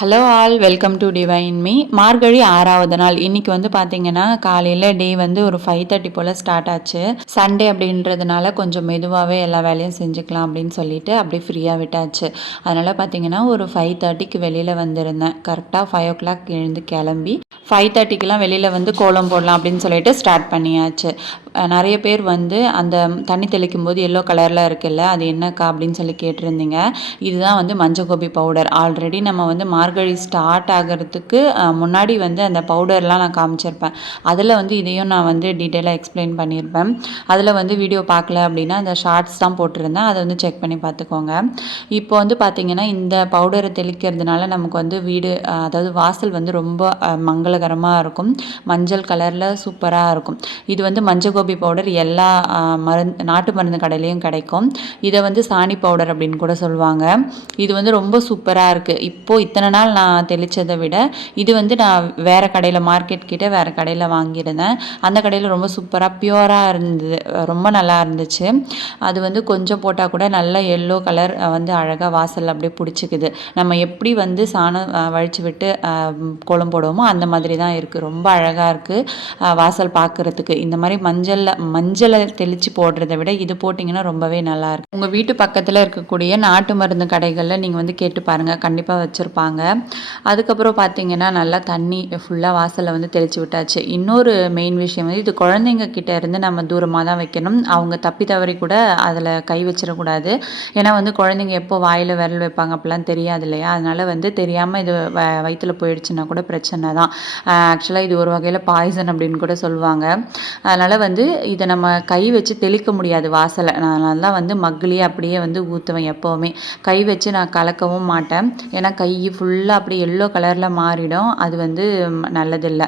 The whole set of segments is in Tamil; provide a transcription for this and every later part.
Hello all welcome to divine me Margazhi ஆறாவது நாள். இன்னைக்கு வந்து பார்த்தீங்கன்னா காலையில் டே வந்து ஒரு ஃபைவ் தேர்ட்டி போல் ஸ்டார்ட் ஆச்சு. சண்டே அப்படின்றதுனால கொஞ்சம் மெதுவாகவே எல்லா வேலையும் செஞ்சுக்கலாம் அப்படின்னு சொல்லிட்டு அப்படியே ஃப்ரீயாக விட்டாச்சு. அதனால் பார்த்தீங்கன்னா ஒரு ஃபைவ் தேர்ட்டிக்கு வெளியில் வந்திருந்தேன். கரெக்டாக ஃபைவ் ஓ கிளாக் எழுந்து கிளம்பி ஃபைவ் தேர்ட்டிக்கெலாம் வெளியில் வந்து கோலம் போடலாம் அப்படின்னு சொல்லிட்டு ஸ்டார்ட் பண்ணியாச்சு. நிறைய பேர் வந்து அந்த தண்ணி தெளிக்கும் போது எல்லோ கலரில் இருக்குல்ல அது என்னக்கா அப்படின்னு சொல்லி கேட்டிருந்தீங்க. இதுதான் வந்து மஞ்சள் கோபி பவுடர் ஆல்ரெடி நம்ம வந்து மார்கழி ஸ்டார்ட் ஆகிறதுக்கு முன்னாடி வந்து அந்த பவுடர்லாம் நான் காமிச்சிருப்பேன். அதில் வந்து இதையும் நான் வந்து டீட்டெயிலாக எக்ஸ்பிளைன் பண்ணியிருப்பேன் அதில் வந்து வீடியோ பார்க்கல அப்படின்னா அந்த ஷார்ட்ஸ் தான் போட்டிருந்தேன். அதை வந்து செக் பண்ணி பார்த்துக்கோங்க. இப்போ வந்து பார்த்தீங்கன்னா இந்த பவுடரை தெளிக்கிறதுனால நமக்கு வந்து வீடு அதாவது வாசல் வந்து ரொம்ப மங்களகரமாக இருக்கும். மஞ்சள் கலரில் சூப்பராக இருக்கும். இது வந்து மஞ்சள் கோபி பவுடர் எல்லா மருந்து நாட்டு மருந்து கடையிலையும் கிடைக்கும். இதை வந்து சாணி பவுடர் அப்படின்னு கூட சொல்லுவாங்க. இது வந்து ரொம்ப சூப்பராக இருக்குது இப்போது இத்தனை நாள் நான் தெளித்ததை விட இது வந்து நான் வேறு கடையில் மார்க்கெட் கிட்டே வேறு கடையில் வாங்கியிருந்தேன். அந்த கடையில் ரொம்ப சூப்பராக பியூராக இருந்தது. ரொம்ப நல்லா இருந்துச்சு. அது வந்து கொஞ்சம் போட்டால் கூட நல்ல எல்லோ கலர் வந்து அழகாக வாசல் அப்படியே பிடிச்சிக்குது. நம்ம எப்படி வந்து சாணம் வழித்து விட்டு கோலம் போடுவோமோ அந்த மாதிரி தான் இருக்குது ரொம்ப அழகாக இருக்குது வாசல் பார்க்குறதுக்கு இந்த மாதிரி மஞ்சள் மஞ்சளில் மஞ்சளை தெளித்து போடுறத விட இது போட்டிங்கன்னா ரொம்பவே நல்லாயிருக்கும். உங்கள் வீட்டு பக்கத்தில் இருக்கக்கூடிய நாட்டு மருந்து கடைகளில் நீங்கள் வந்து கேட்டு பாருங்கள் கண்டிப்பாக வச்சுருப்பாங்க. அதுக்கப்புறம் பார்த்தீங்கன்னா நல்லா தண்ணி ஃபுல்லாக வாசலில் வந்து தெளித்து விட்டாச்சு. இன்னொரு மெயின் விஷயம் வந்து இது குழந்தைங்க கிட்டே இருந்து நம்ம தூரமாக தான் வைக்கணும். அவங்க தப்பி தவறி கூட அதில் கை வச்சிடக்கூடாது. ஏன்னா வந்து குழந்தைங்க எப்போ வாயில் விரல் வைப்பாங்க அப்படிலாம் தெரியாது இல்லையா? அதனால் வந்து தெரியாமல் இது வ வயிற்றுல போயிடுச்சுன்னா கூட பிரச்சனை தான். ஆக்சுவலாக இது ஒரு வகையில் பாய்சன் அப்படின்னு கூட சொல்லுவாங்க. அதனால் வந்து வந்து இதை நம்ம கை வச்சு தெளிக்க முடியாது வாசலை நான் நல்லா வந்து மக்கிலேயே அப்படியே வந்து ஊற்றுவேன் எப்போவுமே. கை வச்சு நான் கலக்கவும் மாட்டேன். ஏன்னா கை ஃபுல்லாக அப்படியே எல்லோ கலரில் மாறிடும். அது வந்து நல்லதில்லை.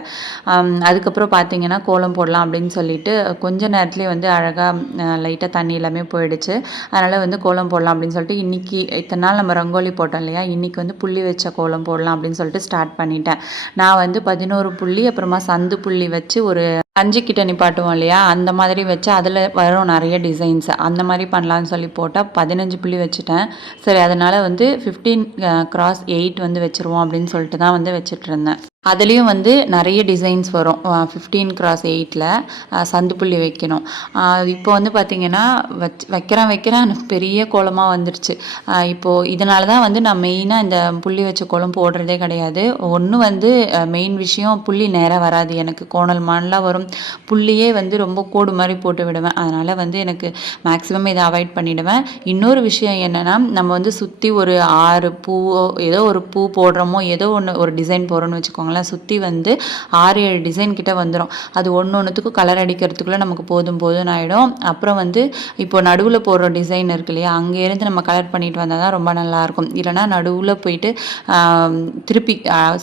அதுக்கப்புறம் பார்த்தீங்கன்னா கோலம் போடலாம் அப்படின்னு சொல்லிட்டு கொஞ்ச நேரத்துலேயே வந்து அழகாக லைட்டாக தண்ணி எல்லாமே போயிடுச்சு. அதனால் வந்து கோலம் போடலாம் அப்படின்னு சொல்லிட்டு இன்றைக்கி இத்தனை நாள் நம்ம ரங்கோலி போட்டோம் இல்லையா? இன்றைக்கி வந்து புள்ளி வச்ச கோலம் போடலாம் அப்படின்னு சொல்லிட்டு ஸ்டார்ட் பண்ணிட்டேன். நான் வந்து பதினோரு புள்ளி அப்புறமா சந்து புள்ளி வச்சு ஒரு அஞ்சு கிட்ட நிப்பாட்டுவோம் இல்லையா? அந்த மாதிரி வச்சு அதில் வரும் நிறைய டிசைன்ஸ் அந்த மாதிரி பண்ணலான்னு சொல்லி போட்டால் பதினஞ்சு புள்ளி வச்சுட்டேன். சரி அதனால் வந்து ஃபிஃப்டீன் கிராஸ் எயிட் வந்து வச்சுருவோம் அப்படின்னு சொல்லிட்டு தான் வந்து வச்சுட்டு இருந்தேன். அதுலேயும் வந்து நிறைய டிசைன்ஸ் வரும். ஃபிஃப்டீன் கிராஸ் எயிட்டில் சந்து புள்ளி வைக்கணும். இப்போ வந்து பார்த்திங்கன்னா வச் வைக்கிறேன் வைக்கிறேன் எனக்கு பெரிய கோலமாக வந்துருச்சு. இப்போது இதனால தான் வந்து நான் மெயினாக இந்த புள்ளி வச்ச கோலம் போடுறதே கிடையாது. ஒன்று வந்து மெயின் விஷயம் புள்ளி நேராக வராது. எனக்கு கோணல் மானலாக வரும். புள்ளியே வந்து ரொம்ப கோடு மாதிரி போட்டு விடுவேன். அதனால் வந்து எனக்கு மேக்ஸிமம் இதை அவாய்ட் பண்ணிவிடுவேன் இன்னொரு விஷயம் என்னென்னா நம்ம வந்து சுற்றி ஒரு ஆறு பூவோ ஏதோ ஒரு பூ போடுறோமோ ஏதோ ஒன்று ஒரு டிசைன் போடுறோன்னு வச்சுக்கோங்களேன் சுற்றி வந்து ஆறு ஏழு டிசைன் கிட்ட வந்துடும் அது ஒன்று ஒன்றுத்துக்கும் கலர் அடிக்கிறதுக்குள்ளே நமக்கு போதும் போதும்னு ஆகிடும் அப்புறம் வந்து இப்போ நடுவில் போடுற டிசைன் இருக்கு இல்லையா அங்கேருந்து நம்ம கலர் பண்ணிட்டு வந்தால் தான் ரொம்ப நல்லாயிருக்கும் இல்லைனா நடுவில் போயிட்டு திருப்பி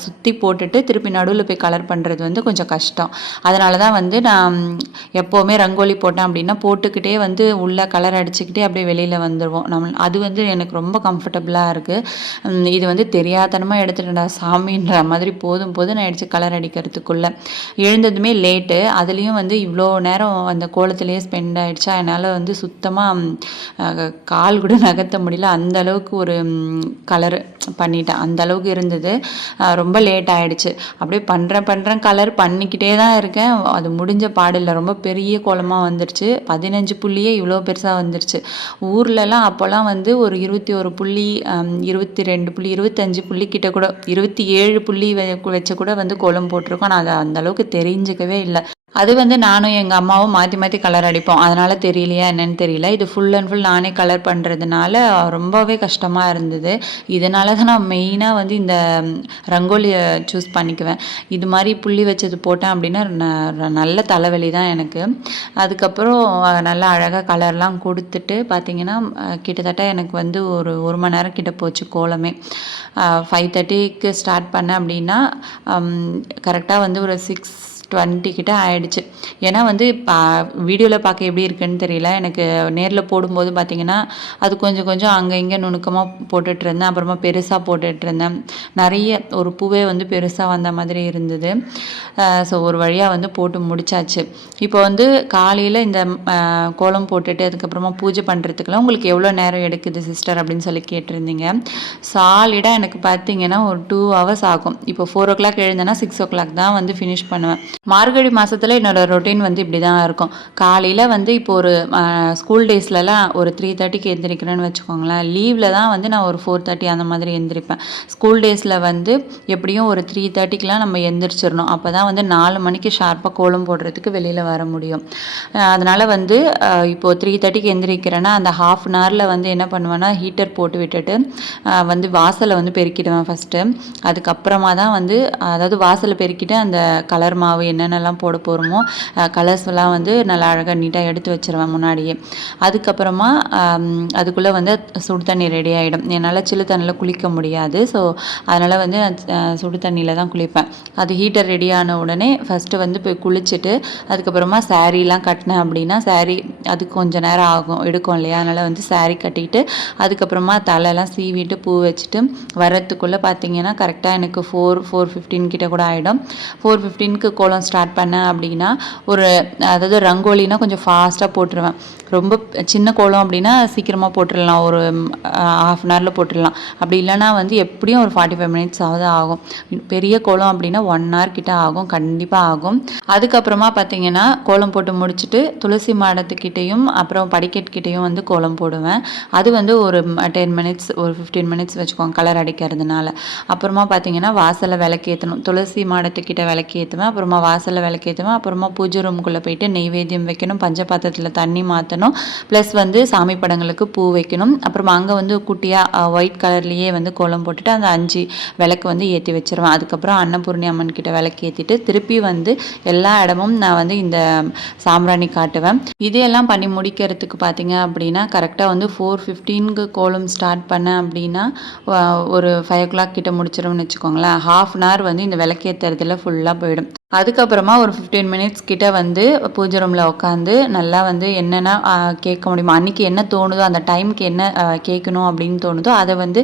சுற்றி போட்டுட்டு திருப்பி நடுவில் போய் கலர் பண்ணுறது வந்து கொஞ்சம் கஷ்டம். அதனால தான் வந்து நான் எப்போவுமே ரங்கோலி போட்டேன் அப்படின்னா போட்டுக்கிட்டே வந்து உள்ள கலர் அடிச்சுக்கிட்டே அப்படியே வெளியில் வந்துடுவோம் நம்ம அது வந்து எனக்கு ரொம்ப கம்ஃபர்டபுளாக இருக்குது இது வந்து தெரியாதனமாக எடுத்துட்டேன்டா சாமின்ற மாதிரி போதும் போதும் ஆயிடுச்சு கலர் அடிக்கிறதுக்குள்ளே. எழுந்ததுமே லேட்டு அதுலேயும் வந்து இவ்வளோ நேரம் அந்த கோலத்திலேயே ஸ்பெண்ட் ஆகிடுச்சா என்னால் வந்து சுத்தமாக கால் கூட நகர்த்த முடியல. அந்த அளவுக்கு ஒரு கலர் பண்ணிட்டேன். அந்த அளவுக்கு இருந்தது. ரொம்ப லேட் ஆகிடுச்சு அப்படியே பண்ணுறேன் பண்ணுறேன் கலர் பண்ணிக்கிட்டே தான் இருக்கேன். அது முடிஞ்ச பாடில்லை ரொம்ப பெரிய கோலமாக வந்துருச்சு. பதினஞ்சு புள்ளியே இவ்வளோ பெருசாக வந்துருச்சு. ஊர்லலாம் அப்போல்லாம் வந்து ஒரு இருபத்தி ஒரு புள்ளி இருபத்தி ரெண்டு புள்ளி இருபத்தஞ்சு புள்ளி கிட்ட கூட இருபத்தி ஏழு புள்ளி வச்சு வச்சு கூட வந்து கோலம் போட்டிருக்கோம். நான் அதை அந்த அளவுக்கு தெரிஞ்சுக்கவே இல்லை. அது வந்து நானும் எங்கள் அம்மாவும் மாற்றி மாற்றி கலர் அடிப்போம். அதனால் தெரியலையா என்னன்னு தெரியல. இது ஃபுல் அண்ட் ஃபுல் நானே கலர் பண்ணுறதுனால ரொம்பவே கஷ்டமாக இருந்தது. இதனால தான் நான் மெயினாக வந்து இந்த ரங்கோலியை சூஸ் பண்ணிக்குவேன். இது மாதிரி புள்ளி வச்சது போட்டேன் அப்படின்னா நல்ல தலைவலி தான் எனக்கு. அதுக்கப்புறம் நல்லா அழகாக கலர்லாம் கொடுத்துட்டு பார்த்தீங்கன்னா கிட்டத்தட்ட எனக்கு வந்து ஒரு ஒரு மணி நேரம் கிட்ட போச்சு கோலமே. ஃபைவ் தேர்ட்டிக்கு ஸ்டார்ட் பண்ணேன் அப்படின்னா கரெக்டாக வந்து ஒரு சிக்ஸ் டுவெண்ட்டி கிட்ட ஆயிடுச்சு. ஏன்னா வந்து பா வீடியோவில் பார்க்க எப்படி இருக்குன்னு தெரியல. எனக்கு நேரில் போடும்போது பார்த்தீங்கன்னா அது கொஞ்சம் கொஞ்சம் அங்கே இங்கே நுணுக்கமாக போட்டுட்ருந்தேன். அப்புறமா பெருசாக போட்டுட்ருந்தேன். நிறைய ஒரு பூவே வந்து பெருசாக வந்த மாதிரி இருந்தது. ஸோ ஒரு வழியாக வந்து போட்டு முடிச்சாச்சு. இப்போ வந்து காலையில் இந்த கோலம் போட்டுட்டு அதுக்கப்புறமா பூஜை பண்ணுறதுக்குலாம் உங்களுக்கு எவ்வளோ நேரம் எடுக்குது சிஸ்டர் அப்படின்னு சொல்லி கேட்டிருந்தீங்க. சாலிடாக எனக்கு பார்த்தீங்கன்னா ஒரு டூ ஹவர்ஸ் ஆகும். இப்போ ஃபோர் ஓ கிளாக் எழுந்தேன்னா சிக்ஸ் ஓ கிளாக் தான் வந்து ஃபினிஷ் பண்ணுவேன். மார்கழி மாதத்தில் என்னோட ரொட்டீன் வந்து இப்படி தான் இருக்கும். காலையில் வந்து இப்போ ஒரு ஸ்கூல் டேஸ்லலாம் ஒரு த்ரீ தேர்ட்டிக்கு எந்திரிக்கிறேன்னு வச்சுக்கோங்களேன். லீவில் தான் வந்து நான் ஒரு ஃபோர் தேர்ட்டி அந்த மாதிரி எந்திரிப்பேன். ஸ்கூல் டேஸில் வந்து எப்படியும் ஒரு த்ரீ தேர்ட்டிக்கெலாம் நம்ம எந்திரிச்சிடணும். அப்போ தான் வந்து நாலு மணிக்கு ஷார்ப்பாக கோலம் போடுறதுக்கு வெளியில் வர முடியும். அதனால் வந்து இப்போது இப்போ த்ரீ தேர்ட்டிக்கு எந்திரிக்கிறேன்னா அந்த ஹாஃப் அன் ஹவரில் வந்து என்ன பண்ணுவேன்னா ஹீட்டர் போட்டு விட்டுட்டு வந்து வாசலை வந்து பெருக்கிடுவேன் ஃபஸ்ட்டு அதுக்கப்புறமா தான் வந்து அதாவது வாசலை பெருக்கிட்டு அந்த கலர் மாவு என்னென்னலாம் போட போகிறோமோ கலர்ஸ்லாம் வந்து நல்லா அழகாக நீட்டாக எடுத்து வச்சுருவேன் முன்னாடியே. அதுக்கப்புறமா அதுக்குள்ளே வந்து சுடு தண்ணி ரெடி ஆகிடும் என்னால் சில்லு தண்ணியில் குளிக்க முடியாது. ஸோ அதனால் வந்து நான் சுடு தண்ணியில் தான் குளிப்பேன். அது ஹீட்டர் ரெடி ஆன உடனே ஃபஸ்ட்டு வந்து போய் குளிச்சுட்டு அதுக்கப்புறமா சாரீலாம் கட்டினேன் அப்படின்னா சாரீ அது கொஞ்சம் நேரம் ஆகும் எடுக்கும் இல்லையா? அதனால் வந்து சாரீ கட்டிட்டு அதுக்கப்புறமா தலையெல்லாம் சீவிட்டு பூ வச்சுட்டு வரத்துக்குள்ளே பார்த்தீங்கன்னா கரெக்டாக எனக்கு ஃபோர் ஃபோர் ஃபிஃப்டீன் கிட்ட கூட ஆகிடும் ஃபோர் ஃபிஃப்டீனுக்கு அப்புறம் ஸ்டார்ட் பண்ணேன் அப்படின்னா ஒரு அதாவது ரங்கோலினா கொஞ்சம் ஃபாஸ்ட்டாக போட்டுருவேன். ரொம்ப சின்ன கோலம் அப்படின்னா சீக்கிரமாக போட்டுடலாம் ஒரு ஹாஃப் அன் ஹவரில் போட்டுடலாம் அப்படி இல்லைன்னா வந்து எப்படியும் ஒரு ஃபார்ட்டி ஃபைவ் மினிட்ஸ் ஆகுது ஆகும். பெரிய கோலம் அப்படின்னா ஒன் ஹவர் கிட்ட ஆகும் கண்டிப்பாக ஆகும். அதுக்கப்புறமா பார்த்தீங்கன்னா கோலம் போட்டு முடிச்சுட்டு துளசி மாடத்துக்கிட்டேயும் அப்புறம் படிக்கட்கிட்டேயும் வந்து கோலம் போடுவேன். அது வந்து ஒரு டென் மினிட்ஸ் ஒரு ஃபிஃப்டீன் மினிட்ஸ் வச்சுக்கோங்க கலர் அடிக்கிறதுனால. அப்புறமா பார்த்தீங்கன்னா வாசலில் விளக்கேற்றணும் துளசி மாடத்துக்கிட்ட விளக்கேற்றுவேன் அப்புறமா வாசலில் விளக்கேற்றுவேன் அப்புறமா பூஜை ரூமுக்குள்ளே போயிட்டு நெய்வேத்தியம் வைக்கணும். பஞ்சபாத்திரத்தில் தண்ணி மாற்றணும் ப்ளஸ் வந்து சாமி படங்களுக்கு பூ வைக்கணும். அப்புறமா அங்கே வந்து குட்டியாக ஒயிட் கலர்லேயே வந்து கோலம் போட்டுட்டு அந்த அஞ்சு விளக்கு வந்து ஏற்றி வச்சுருவேன். அதுக்கப்புறம் அன்னபூர்ணி அம்மன் கிட்ட விளக்கு ஏற்றிட்டு திருப்பி வந்து எல்லா இடமும் நான் வந்து இந்த சாம்பிராணி காட்டுவேன். இதையெல்லாம் பண்ணி முடிக்கிறதுக்கு பார்த்தீங்க அப்படின்னா கரெக்டாக வந்து ஃபோர் ஃபிஃப்டீனுக்கு கோலம் ஸ்டார்ட் பண்ணேன் அப்படின்னா ஒரு ஃபைவ் ஓ கிளாக் கிட்ட முடிச்சிடும்னு வச்சுக்கோங்களேன். ஹாஃப் அன் ஹவர் வந்து இந்த விளக்கேற்றுறதுல ஃபுல்லாக போயிடும். அதுக்கப்புறமா ஒரு ஃபிஃப்டீன் மினிட்ஸ் கிட்ட வந்து பூஜை ரூமில் உட்காந்து நல்லா வந்து என்னென்ன கேட்க முடியுமோ அன்றைக்கி என்ன தோணுதோ அந்த டைம்க்கு என்ன கேட்கணும் அப்படின்னு தோணுதோ அதை வந்து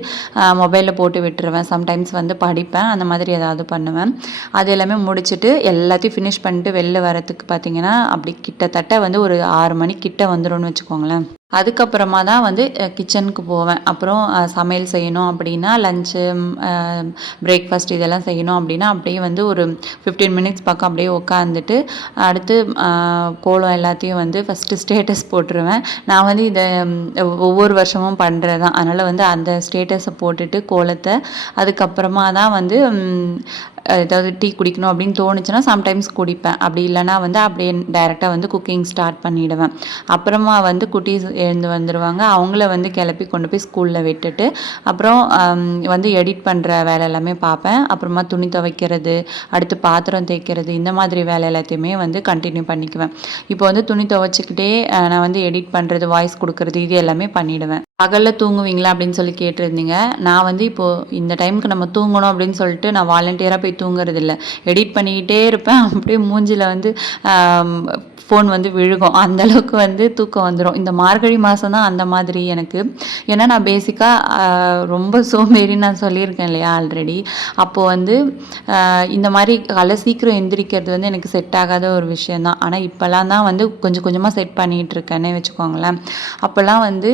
மொபைலில் போட்டு விட்டுருவேன். சம்டைம்ஸ் வந்து படிப்பேன். அந்த மாதிரி ஏதாவது பண்ணுவேன். அது எல்லாமே முடிச்சுட்டு எல்லாத்தையும் ஃபினிஷ் பண்ணிட்டு வெளில வரத்துக்கு பார்த்தீங்கன்னா அப்படி கிட்டத்தட்ட வந்து ஒரு ஆறு மணிக்கிட்ட கிட்ட வந்துரும்னு வச்சுக்கோங்களேன். அதுக்கப்புறமா தான் வந்து கிச்சனுக்கு போவேன். அப்புறம் சமையல் செய்யணும் அப்படின்னா லஞ்சு பிரேக்ஃபாஸ்ட் இதெல்லாம் செய்யணும் அப்படின்னா அப்படியே வந்து ஒரு ஃபிஃப்டீன் மினிட்ஸ் பக்கம் அப்படியே உட்காந்துட்டு அடுத்து கோலம் எல்லாத்தையும் வந்து ஃபஸ்ட்டு ஸ்டேட்டஸ் போட்டுருவேன். நான் வந்து இதை ஒவ்வொரு வருஷமும் பண்ணுறது தான் அதனால் வந்து அந்த ஸ்டேட்டஸை போட்டுட்டு கோலத்தை அதுக்கப்புறமா தான் வந்து ஏதாவது டீ குடிக்கணும் அப்படின்னு தோணுச்சுன்னா சம்டைம்ஸ் குடிப்பேன். அப்படி இல்லைன்னா வந்து அப்படியே டைரெக்டாக வந்து குக்கிங் ஸ்டார்ட் பண்ணிவிடுவேன் அப்புறமா வந்து குட்டீஸ் எழுந்து வந்துடுவாங்க அவங்கள வந்து கிளப்பி கொண்டு போய் ஸ்கூலில் விட்டுட்டு அப்புறம் வந்து எடிட் பண்ணுற வேலை எல்லாமே பார்ப்பேன். அப்புறமா துணி துவைக்கிறது அடுத்து பாத்திரம் தேய்க்கிறது இந்த மாதிரி வேலை எல்லாத்தையுமே வந்து கண்டினியூ பண்ணிக்குவேன். இப்போ வந்து துணி துவைச்சிக்கிட்டே நான் வந்து எடிட் பண்ணுறது வாய்ஸ் கொடுக்கறது இது எல்லாமே பண்ணிவிடுவேன் பகலில் தூங்குவீங்களா அப்படின்னு சொல்லி கேட்டிருந்தீங்க. நான் வந்து இப்போது இந்த டைமுக்கு நம்ம தூங்கணும் அப்படின்னு சொல்லிட்டு நான் வாலண்டியராக போய் தூங்குறது இல்லை. எடிட் பண்ணிக்கிட்டே இருப்பேன். அப்படியே மூஞ்சில் வந்து ஃபோன் வந்து விழுகும். அந்தளவுக்கு வந்து தூக்கம் வந்துடும் இந்த மார்கழி மாதம் தான் அந்த மாதிரி எனக்கு. ஏன்னா நான் பேசிக்காக ரொம்ப சோம்பேறி நான் சொல்லியிருக்கேன் இல்லையா ஆல்ரெடி அப்போது வந்து இந்த மாதிரி காலை சீக்கிரம் எந்திரிக்கிறது வந்து எனக்கு செட் ஆகாத ஒரு விஷயந்தான் ஆனால் இப்போல்லாம் தான் வந்து கொஞ்சம் கொஞ்சமாக செட் பண்ணிகிட்டு இருக்கேன்னே வச்சுக்கோங்களேன். அப்போல்லாம் வந்து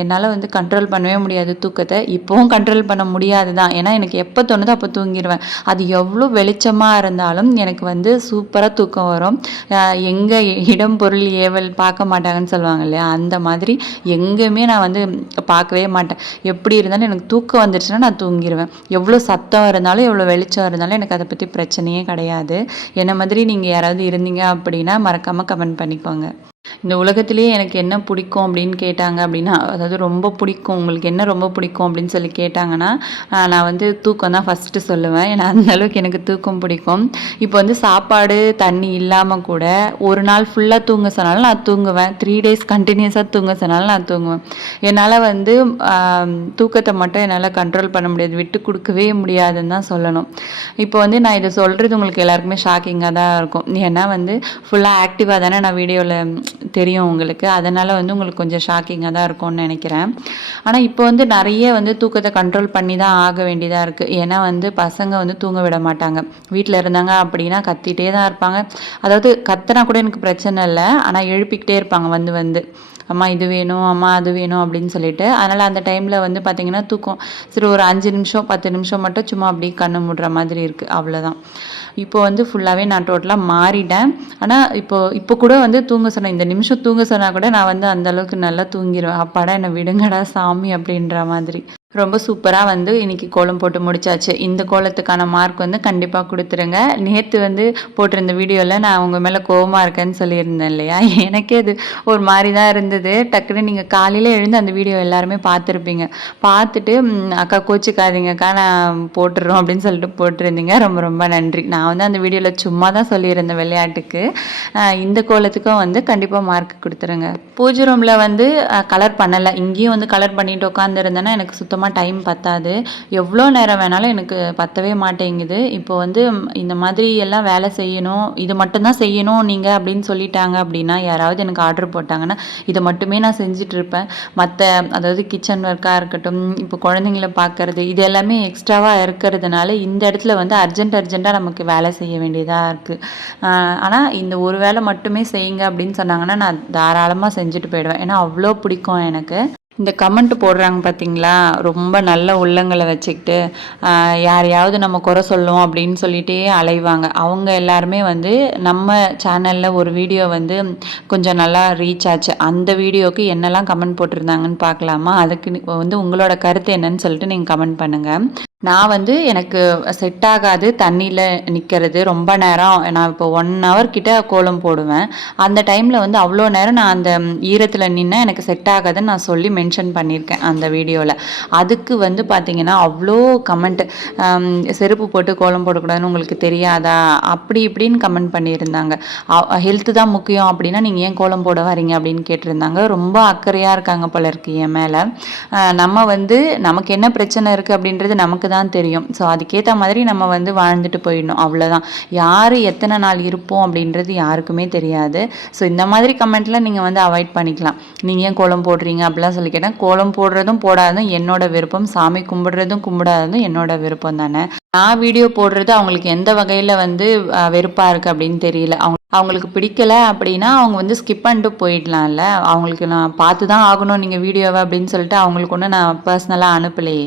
என்னால் வந்து கண்ட்ரோல் பண்ணவே முடியாது தூக்கத்தை. இப்போவும் கண்ட்ரோல் பண்ண முடியாது தான் ஏன்னா எனக்கு எப்போ தோணுதோ அப்போ தூங்கிடுவேன் அது எவ்வளோ வெளிச்சமாக இருந்தாலும் எனக்கு வந்து சூப்பராக தூக்கம் வரும். எங்கே இடம் பொருள் ஏவல் பார்க்க மாட்டாங்கன்னு சொல்லுவாங்க இல்லையா? அந்த மாதிரி எங்கேயுமே நான் வந்து பார்க்கவே மாட்டேன். எப்படி இருந்தாலும் எனக்கு தூக்கம் வந்துடுச்சுன்னா நான் தூங்கிடுவேன் எவ்வளோ சத்தம் இருந்தாலும் எவ்வளோ வெளிச்சம் இருந்தாலும் எனக்கு அதை பற்றி பிரச்சனையே கிடையாது. என்ன மாதிரி நீங்கள் யாராவது இருந்தீங்க அப்படின்னா மறக்காமல் கமெண்ட் பண்ணிக்கோங்க. இந்த உலகத்திலேயே எனக்கு என்ன பிடிக்கும் அப்படின்னு கேட்டாங்க அப்படின்னா அதாவது ரொம்ப பிடிக்கும் உங்களுக்கு என்ன ரொம்ப பிடிக்கும் அப்படின்னு சொல்லி கேட்டாங்கன்னா நான் வந்து தூக்கம் தான் ஃபஸ்ட்டு சொல்லுவேன். ஏன்னா அந்த அளவுக்கு எனக்கு தூக்கம் பிடிக்கும். இப்போ வந்து சாப்பாடு தண்ணி இல்லாமல் கூட ஒரு நாள் ஃபுல்லாக தூங்க சொன்னாலும் நான் தூங்குவேன். த்ரீ டேஸ் கண்டினியூஸாக தூங்க சொன்னாலும் நான் தூங்குவேன். என்னால் வந்து தூக்கத்தை மட்டும் என்னால் கண்ட்ரோல் பண்ண முடியாது. விட்டு கொடுக்கவே முடியாதுன்னு தான் சொல்லணும். இப்போ வந்து நான் இதை சொல்கிறது உங்களுக்கு எல்லாருக்குமே ஷாக்கிங்காக தான் இருக்கும். ஏன்னா வந்து ஃபுல்லாக ஆக்டிவாக தானே நான் வீடியோவில் தெரியும் உங்களுக்கு. அதனால் வந்து உங்களுக்கு கொஞ்சம் ஷாக்கிங்காக தான் இருக்கும்னு நினைக்கிறேன். ஆனால் இப்போ வந்து நிறைய வந்து தூக்கத்தை கண்ட்ரோல் பண்ணி தான் ஆக வேண்டியதாக இருக்குது ஏன்னா வந்து பசங்க வந்து தூங்க விட மாட்டாங்க. வீட்டில் இருந்தாங்க அப்படின்னா கத்திகிட்டே தான் இருப்பாங்க. அதாவது கத்துனா கூட எனக்கு பிரச்சனை இல்லை. ஆனால் எழுப்பிக்கிட்டே இருப்பாங்க வந்து வந்து. அம்மா இது வேணும். அம்மா அது வேணும். அப்படின்னு சொல்லிட்டு. அதனால் அந்த டைமில் வந்து பார்த்திங்கன்னா தூக்கம். சரி ஒரு அஞ்சு நிமிஷம் பத்து நிமிஷம் மட்டும் சும்மா அப்படியே கண்ணு மூடுற மாதிரி இருக்குது அவ்வளோதான் இப்போ வந்து ஃபுல்லாகவே நான் டோட்டலாக மாறிட்டேன். ஆனால் இப்போ இப்போ கூட வந்து தூங்க சொன்னேன் இந்த நிமிஷம் தூங்க சொன்னால் கூட நான் வந்து அந்தளவுக்கு நல்லா தூங்கிடுவேன் அப்பாடா என்னை விடுங்கடா சாமி அப்படின்ற மாதிரி. ரொம்ப சூப்பராக வந்து இன்றைக்கி கோலம் போட்டு முடிச்சாச்சு. இந்த கோலத்துக்கான மார்க் வந்து கண்டிப்பாக கொடுத்துருங்க. நேற்று வந்து போட்டிருந்த வீடியோவில் நான் உங்கள் மேலே கோபமாக இருக்கேன்னு சொல்லியிருந்தேன் இல்லையா? எனக்கே அது ஒரு மாதிரி தான் இருந்தது. டக்குன்னு நீங்கள் காலையில் எழுந்து அந்த வீடியோ எல்லாருமே பார்த்துருப்பீங்க. பார்த்துட்டு அக்கா கோச்சிக்காதீங்கக்கா நான் போட்டுடுறோம் அப்படின்னு சொல்லிட்டு போட்டிருந்தீங்க. ரொம்ப ரொம்ப நன்றி. நான் வந்து அந்த வீடியோவில் சும்மா தான் சொல்லியிருந்தேன் விளையாட்டுக்கு இந்த கோலத்துக்கும் வந்து கண்டிப்பாக மார்க் கொடுத்துருங்க. பூஜை ரூமில் வந்து கலர் பண்ணலை. இங்கேயும் வந்து கலர் பண்ணிட்டு உட்காந்துருந்தேன்னா எனக்கு சுத்தம் சுத்தமாக டைம் பத்தாது. எவ்வளோ நேரம் வேணாலும் எனக்கு பத்தவே மாட்டேங்குது. இப்போ வந்து இந்த மாதிரி எல்லாம் வேலை செய்யணும் இது மட்டும்தான் செய்யணும் நீங்கள் அப்படின்னு சொல்லிட்டாங்க அப்படின்னா யாராவது எனக்கு ஆர்டர் போட்டாங்கன்னா இதை மட்டுமே நான் செஞ்சிட்ருப்பேன் மற்ற அதாவது கிச்சன் ஒர்க்காக இருக்கட்டும் இப்போ குழந்தைங்கள பார்க்குறது இது எல்லாமே எக்ஸ்ட்ராவாக இருக்கிறதுனால இந்த இடத்துல வந்து அர்ஜென்ட் அர்ஜென்ட்டாக நமக்கு வேலை செய்ய வேண்டியதாக இருக்குது ஆனால் இந்த ஒரு வேலை மட்டுமே செய்யுங்க அப்படின்னு சொன்னாங்கன்னா நான் தாராளமாக செஞ்சுட்டு போயிடுவேன். ஏன்னா அவ்வளோ பிடிக்கும் எனக்கு. இந்த கமெண்ட் போடுறாங்க பார்த்தீங்களா ரொம்ப நல்ல உள்ளங்களை வச்சுக்கிட்டு யாரையாவது நம்ம குறை சொல்லுவோம் அப்படின்னு சொல்லிட்டே அலைவாங்க. அவங்க எல்லாருமே வந்து நம்ம சேனலில் ஒரு வீடியோ வந்து கொஞ்சம் நல்லா ரீச் ஆச்சு. அந்த வீடியோவுக்கு என்னெல்லாம் கமெண்ட் போட்டிருந்தாங்கன்னு பார்க்கலாமா? அதுக்கு வந்து உங்களோட கருத்து என்னன்னு சொல்லிட்டு நீங்கள் கமெண்ட் பண்ணுங்கள் நான் வந்து எனக்கு செட் ஆகாது தண்ணியில் நிற்கிறது ரொம்ப நேரம். நான் இப்போ ஒன் ஹவர் கிட்ட கோலம் போடுவேன். அந்த டைமில் வந்து அவ்வளோ நேரம் நான் அந்த ஈரத்தில் நின்று எனக்கு செட் ஆகாதுன்னு நான் சொல்லி மென்ஷன் பண்ணியிருக்கேன் அந்த வீடியோவில் அதுக்கு வந்து பார்த்திங்கன்னா அவ்வளோ கமெண்ட் செருப்பு போட்டு கோலம் போடக்கூடாதுன்னு உங்களுக்கு தெரியாதா? அப்படி இப்படின்னு கமெண்ட் பண்ணியிருந்தாங்க. ஹெல்த்து தான் முக்கியம் அப்படின்னா நீங்கள் ஏன் கோலம் போட வரீங்க அப்படின்னு கேட்டிருந்தாங்க. ரொம்ப அக்கறையாக இருக்காங்க போல இருக்கு என் மேலே. நம்ம வந்து நமக்கு என்ன பிரச்சனை இருக்குது அப்படின்றது நமக்கு தான் தெரியும். ஸோ அதுக்கேற்ற மாதிரி நம்ம வந்து வாழ்ந்துட்டு போயிடணும். அவ்வளோதான் யார் எத்தனை நாள் இருப்போம் அப்படின்றது யாருக்குமே தெரியாது. ஸோ இந்த மாதிரி கமெண்ட்லாம் நீங்கள் வந்து அவாய்ட் பண்ணிக்கலாம். நீங்கள் ஏன் கோலம் போடுறீங்க அப்படிலாம் சொல்லி கேட்டேன். கோலம் போடுறதும் போடாததும் என்னோட விருப்பம். சாமி கும்பிடுறதும் கும்பிடாததும் என்னோட விருப்பம் தானே. நான் வீடியோ போடுறது அவங்களுக்கு எந்த வகையில் வந்து வெறுப்பாக இருக்குது அப்படின்னு தெரியல. அவங்க அவங்களுக்கு பிடிக்கல அப்படின்னா அவங்க வந்து ஸ்கிப் பண்ணிட்டு போயிடலாம்ல. அவங்களுக்கு நான் பார்த்து தான் ஆகணும் நீங்கள் வீடியோவை அப்படின்னு சொல்லிட்டு அவங்களுக்கு ஒன்று நான் பர்சனலாக அனுப்பலையே.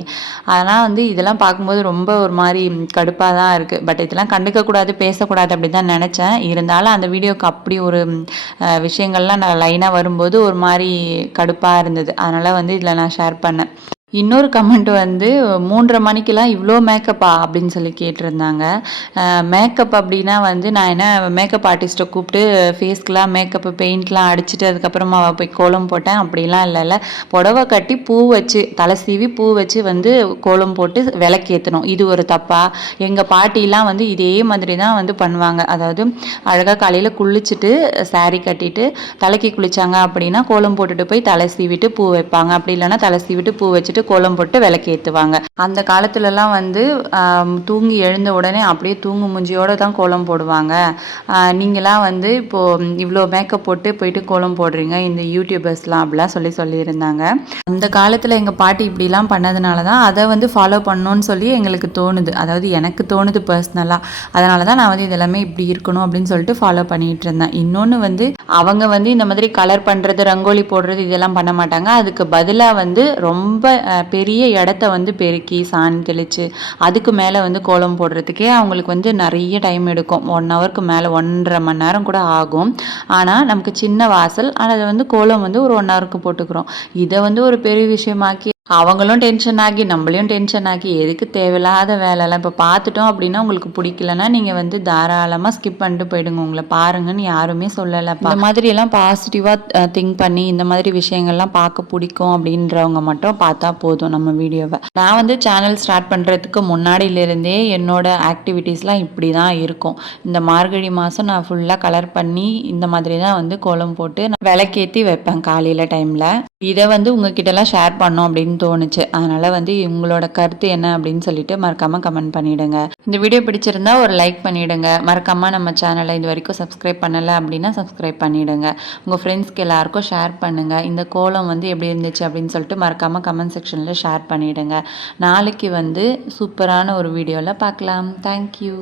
அதனால் வந்து இதெல்லாம் பார்க்கும்போது ரொம்ப ஒரு மாதிரி கடுப்பாக தான் இருக்குது பட் இதெல்லாம் கண்டுக்கக்கூடாது பேசக்கூடாது அப்படி தான் நினச்சேன். இருந்தாலும் அந்த வீடியோவுக்கு அப்படி ஒரு விஷயங்கள்லாம் நான் லைனாக வரும்போது ஒரு மாதிரி கடுப்பாக இருந்தது. அதனால் வந்து இதில் நான் ஷேர் பண்ணேன். இன்னொரு கமெண்ட் வந்து மூன்றரை மணிக்கெலாம் இவ்வளோ மேக்கப்பா அப்படின்னு சொல்லி கேட்டிருந்தாங்க. மேக்கப் அப்படின்னா வந்து நான் என்ன மேக்கப் ஆர்டிஸ்ட்டை கூப்பிட்டு ஃபேஸ்க்கெலாம் மேக்கப்பு பெயிண்ட்லாம் அடிச்சுட்டு அதுக்கப்புறமா போய் கோலம் போட்டேன். அப்படிலாம் இல்லைல்ல புடவை கட்டி பூ வச்சு தலை சீவி பூ வச்சு வந்து கோலம் போட்டு விளக்கேற்றணும் இது ஒரு தப்பா? எங்கள் பாட்டிலாம் வந்து இதே மாதிரி தான் வந்து பண்ணுவாங்க. அதாவது அழகாக காலையில் குளிச்சுட்டு சாரி கட்டிட்டு தலைக்கு குளித்தாங்க அப்படின்னா கோலம் போட்டுட்டு போய் தலை சீவிட்டு பூ வைப்பாங்க. அப்படி இல்லைன்னா தலை சீவிட்டு பூ வச்சுட்டு வச்சுட்டு கோலம் போட்டு விளக்கேற்றுவாங்க அந்த காலத்துலலாம் வந்து தூங்கி எழுந்த உடனே அப்படியே தூங்கு முஞ்சியோடு தான் கோலம் போடுவாங்க. நீங்களாம் வந்து இப்போது இவ்வளோ மேக்கப் போட்டு போயிட்டு கோலம் போடுறீங்க இந்த யூடியூபர்ஸ்லாம் அப்படிலாம் சொல்லி சொல்லியிருந்தாங்க. அந்த காலத்தில் எங்கள் பாட்டி இப்படிலாம் பண்ணதுனால தான் அதை வந்து ஃபாலோ பண்ணோன்னு சொல்லி எங்களுக்கு தோணுது. அதாவது எனக்கு தோணுது பர்சனலாக அதனால தான் நான் வந்து இதெல்லாமே இப்படி இருக்கணும் அப்படின்னு சொல்லிட்டு ஃபாலோ பண்ணிகிட்டு இருந்தேன். இன்னொன்று வந்து அவங்க வந்து இந்த மாதிரி கலர் பண்ணுறது ரங்கோலி போடுறது இதெல்லாம் பண்ண மாட்டாங்க. அதுக்கு பதிலாக வந்து ரொம்ப பெரிய இடத்த வந்து பெருக்கி சாணி தெளித்து அதுக்கு மேலே வந்து கோலம் போடுறதுக்கே அவங்களுக்கு வந்து நிறைய டைம் எடுக்கும். ஒன் ஹவருக்கு மேலே ஒன்றரை மணி நேரம் கூட ஆகும். ஆனால் நமக்கு சின்ன வாசல் ஆனால் அதை வந்து கோலம் வந்து ஒரு ஒன் ஹவருக்கு போட்டுக்கிறோம். இதை வந்து ஒரு பெரிய விஷயமாக்கி அவங்களும் டென்ஷன் ஆகி நம்மளையும் டென்ஷன் ஆகி எதுக்கு தேவையில்லாத வேலைலாம் இப்போ பார்த்துட்டோம் அப்படின்னா உங்களுக்கு பிடிக்கலன்னா நீங்கள் வந்து தாராளமாக ஸ்கிப் பண்ணிட்டு போயிடுங்க. உங்களை பாருங்கன்னு யாருமே சொல்லலை இந்த மாதிரியெல்லாம் பாசிட்டிவாக திங்க் பண்ணி இந்த மாதிரி விஷயங்கள்லாம் பார்க்க பிடிக்கும் அப்படின்றவங்க மட்டும் பார்த்தா போதும் நம்ம வீடியோவை. நான் வந்து சேனல் ஸ்டார்ட் பண்ணுறதுக்கு முன்னாடியிலேருந்தே என்னோட ஆக்டிவிட்டீஸ்லாம் இப்படி தான் இருக்கும். இந்த மார்கழி மாதம் நான் ஃபுல்லாக கலர் பண்ணி இந்த மாதிரி தான் வந்து கோலம் போட்டு நான் விளக்கேற்றி வைப்பேன் காலையில் டைமில் இதை வந்து உங்ககிட்டலாம் ஷேர் பண்ணோம் அப்படின்னு அப்படின்னு தோணுச்சு. அதனால் வந்து உங்களோட கருத்து என்ன அப்படின்னு சொல்லிட்டு மறக்காமல் கமெண்ட் பண்ணிவிடுங்க இந்த வீடியோ பிடிச்சிருந்தா ஒரு லைக் பண்ணிவிடுங்க மறக்காமல் நம்ம சேனலை இது வரைக்கும் சப்ஸ்கிரைப் பண்ணலை அப்படின்னா சப்ஸ்கிரைப் பண்ணிவிடுங்க உங்கள் ஃப்ரெண்ட்ஸ்க்கு எல்லாருக்கும் ஷேர் பண்ணுங்கள் இந்த கோலம் வந்து எப்படி இருந்துச்சு அப்படின்னு சொல்லிட்டு மறக்காமல் கமெண்ட் செக்ஷனில் ஷேர் பண்ணிவிடுங்க நாளைக்கு வந்து சூப்பரான ஒரு வீடியோவில் பார்க்கலாம். தேங்க்யூ